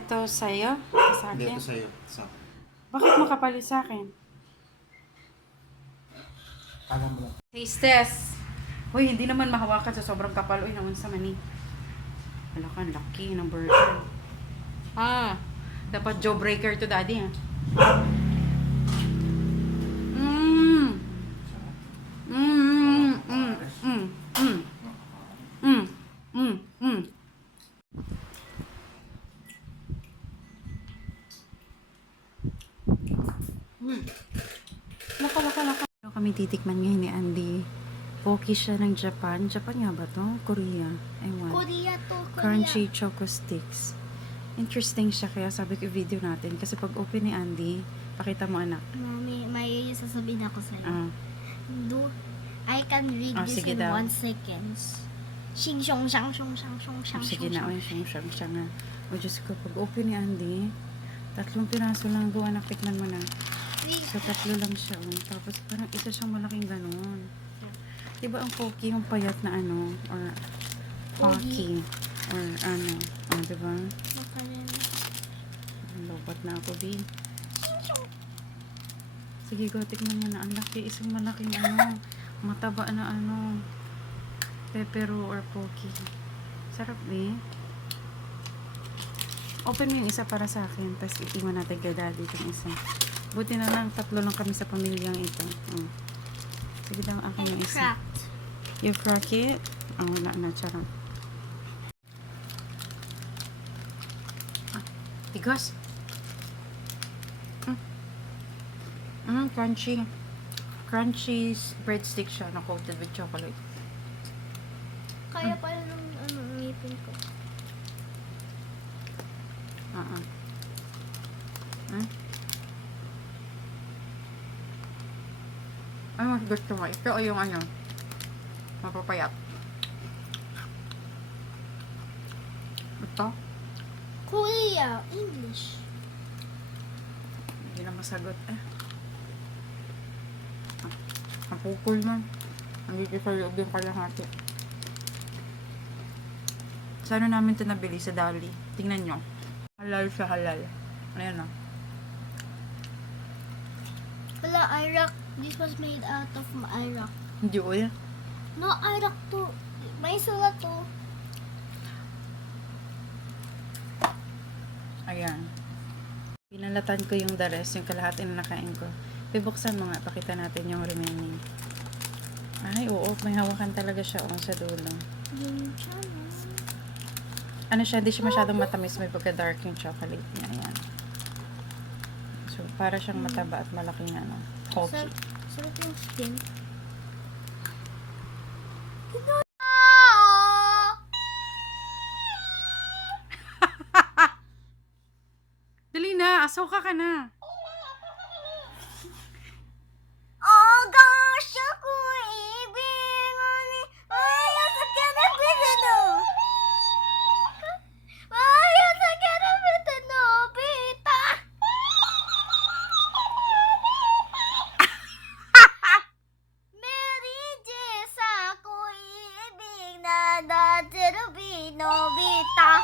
Ito sa'yo? Sa Hindi, akin? ito sa'yo. Sa akin. Bakit mo kapalit sa akin? Alam mo lang. Taste test. Uy, hindi naman mahawakan sa sobrang kapal. Uy, naman sa mani. Wala ka, laki ng burger. Dapat jawbreaker to daddy, ha? Mmm. Mmm. Mmm. Mmm. Mmm. Mmm. Mmm. Mmm. Laka. Ano kami titikman ngayon ni Andy? Poki siya ng Japan. Japan nga ba to? Korea. Ewan. Korea to, Korea. Crunchy choco sticks. Interesting siya, kaya sabi ko video natin. Kasi pag open ni Andy, pakita mo anak. Mami, may sasabihin ako sa'yo. Do, I can read this sige in daw. 1 seconds. Shing shong shang shong shang shong shang Sige shong na, shang. oy, siya nga. O Diyos ko, pag open ni Andy, 3 piraso lang gawa, tikman mo na. So, 3 lang siya. Oh. Tapos parang isa siyang malaking ganon. Diba ang poki, yung payat na ano, or pocky, or ano, diba? Lobat na ako, B. Sige, go, tikman mo na. Ang laki, isang malaking ano, mataba na ano, pepero or poki. Sarap, B. Open mo yung isa para sa akin, tapos itiwan natin kay daddy itong isa. Buti na lang, 3 lang kami sa pamilyang ito. Sige daw, ako yung isa. You crack it? Wala na, charot. Tigas. Crunchy. Crunchy breadstick siya na coated with chocolate. Kaya pala nung ngipin ko. Ano mas gusto mo? Ito o yung ano? Mapapayat. Ito? Korea, English. Hindi na masagot Napukul man. Nandito sa loob yung kalahati. Saan namin ito nabili? Sa Dali. Tingnan nyo. Halal siya, halal. Ayan o. Wala, Iraq. This was made out of Iraq. Hindi oil. No, Iraq to. May sulat to. Ayan. Pinalatan ko yung the rest, yung kalahati na nakain ko. Bibuksan mo nga, pakita natin yung remaining. Ay, oo, may hawakan talaga siya sa dulo. Yung channel. Ano siya, hindi siya masyadong matamis, may pagka-dark yung chocolate niya. Ayan. So, para siyang mataba at malaking pocky. Sarap yung skin. Dali na, asuka ka na. Oh gosh, ako ibig ni ayaw sa kanapito. Ayaw sa kanapito, Nobita. Mary Jess, ako ibig na datirubi, Nobita.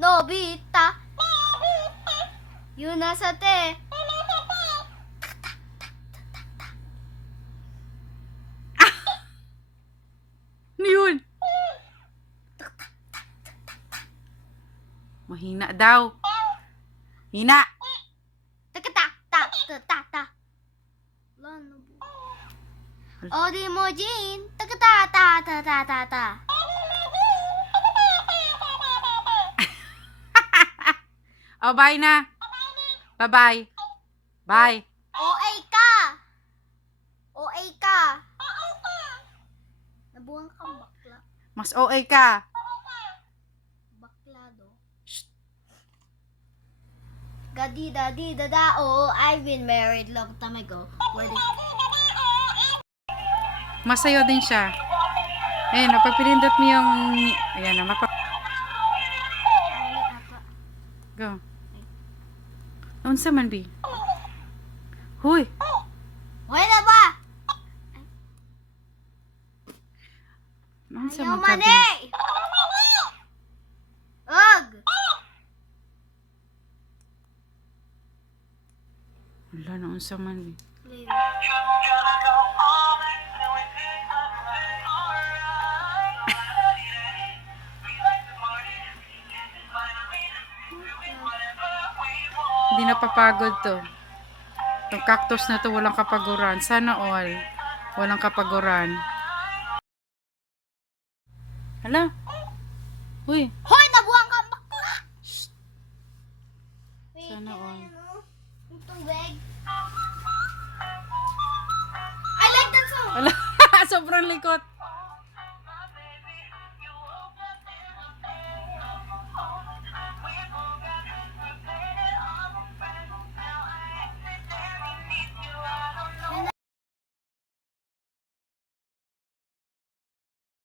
Nobita. Yun nasa te. Ano yun? Mahina daw. Hina. Takata ta ta ta ta. Lano po. Odi mo Jane. Takata ta ta ta ta ta. Oh, bye na. Bye-bye. Bye. OA ka. OA ka. Nabuang kang bakla. Mas OA ka. Baklado. Gadi dadi dada. Oh, I've been married long time ago. Where did... Masayo din siya. Ayan, pag pinindot mo yung... Ayan na, Go. Noon sa man, B. Huy! Hoy na ba? Ano sa Ayaw mga mani! Ugh! Wala na unsa man. Hindi napapagod to. Itong cactus na to walang kapaguran. Sana all. Walang kapaguran. Hala. Uy. Hoy! Nabuang ka! Bakla! Wait, Sana can I, all. yung tubig? I like that song! Hala. Sobrang likot.